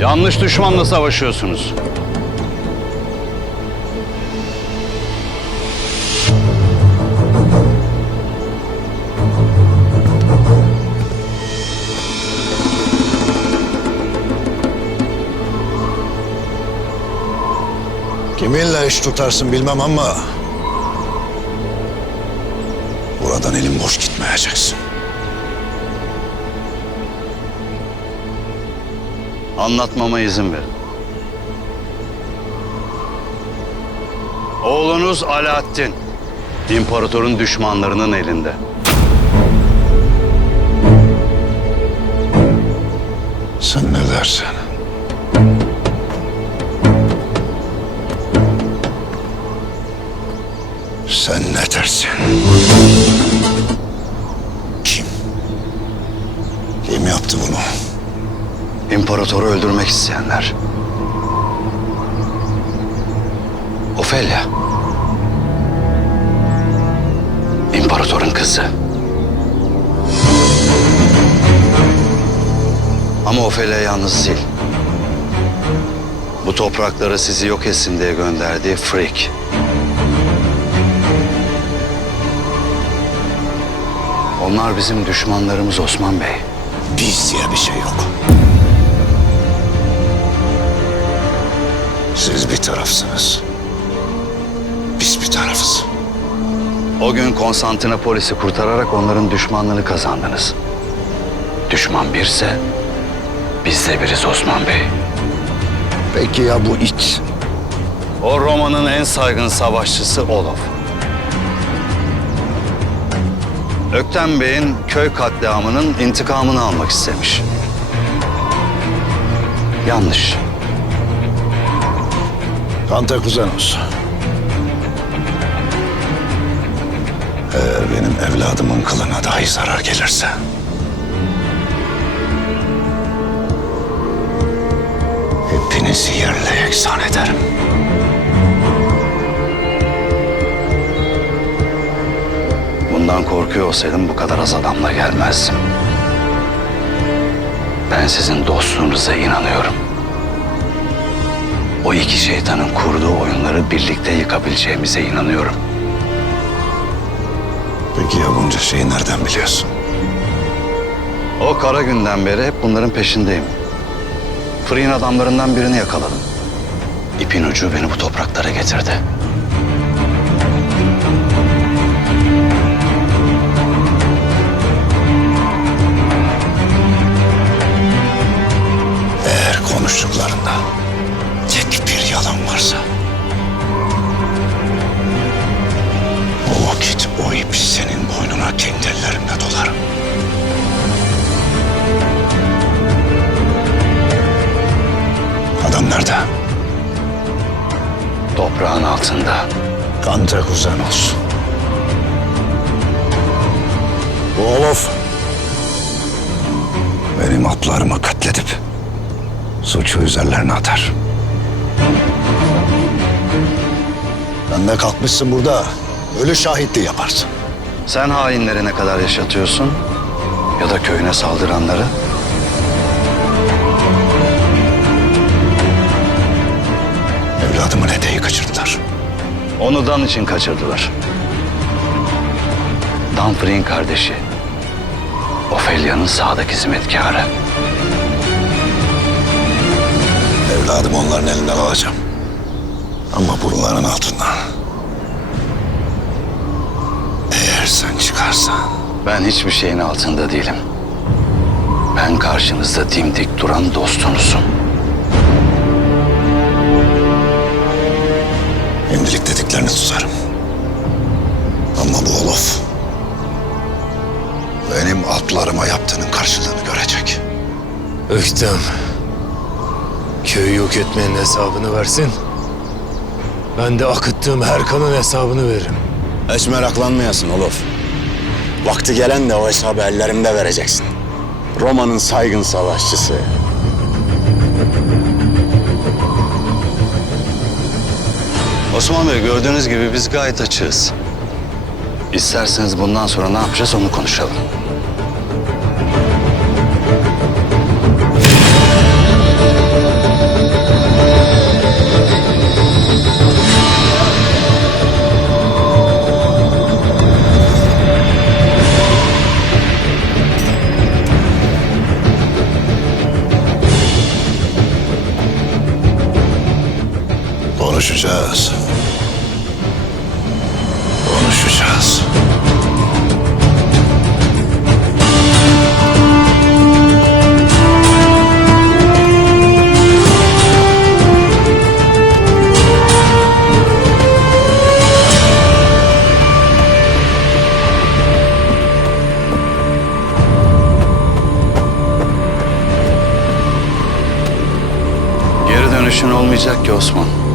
Yanlış düşmanla savaşıyorsunuz. Kiminle iş tutarsın bilmem ama... Buradan elin boş gitmeyeceksin. Anlatmama izin verin. Oğlunuz Alaaddin, imparatorun düşmanlarının elinde. Sen ne dersen. Sen ne dersin? İmparatoru öldürmek isteyenler. Ofelia. İmparatorun kızı. Ama Ofelia yalnız değil. Bu toprakları sizi yok etsin diye gönderdiği Freak. Onlar bizim düşmanlarımız Osman Bey. Biz diye bir şey yok. Siz bir tarafsınız. Biz bir tarafız. O gün Konstantinopolis'i kurtararak onların düşmanlığını kazandınız. Düşman birse biz de biriz Osman Bey. Peki ya bu it? O Roma'nın en saygın savaşçısı Olof. Öktem Bey'in köy katliamının intikamını almak istemiş. Yanlış. Kante kuzenos. Eğer benim evladımın kılına dahi zarar gelirse... Hepinizi yerle yeksan ederim. Bundan korkuyor olsaydım bu kadar az adamla gelmezdim. Ben sizin dostluğunuza inanıyorum. O iki şeytanın kurduğu oyunları birlikte yıkabileceğimize inanıyorum. Peki ya bunca şeyi nereden biliyorsun? O kara günden beri hep bunların peşindeyim. Fırın adamlarından birini yakaladım. İpin ucu beni bu topraklara getirdi. Toprağın altında. Kante kuzenos. Bu Olof... Benim atlarımı katledip suçu üzerlerine atar. Sen de kalkmışsın burada. Ölü şahitliği yaparsın. Sen hainleri ne kadar yaşatıyorsun? Ya da köyüne saldıranları? Onu Dan için kaçırdılar. Danfrey'in kardeşi. Ophelia'nın sağdaki hizmetkarı. Evladımı onların elinden alacağım. Ama bunların altından. Eğer sen çıkarsan... Ben hiçbir şeyin altında değilim. Ben karşınızda dimdik duran dostunuzum. Şimdilik dediklerini tutarım. Ama bu Olof... ...benim atlarıma yaptığının karşılığını görecek. Öktem. Köyü yok etmenin hesabını versin. Ben de akıttığım her kanın hesabını veririm. Hiç meraklanmayasın Olof. Vakti gelen de o hesabı ellerimde vereceksin. Roma'nın saygın savaşçısı. Osman Bey gördüğünüz gibi biz gayet açığız. İsterseniz bundan sonra ne yapacağız onu konuşalım. Konuşacağız. Olmayacak ki Osman.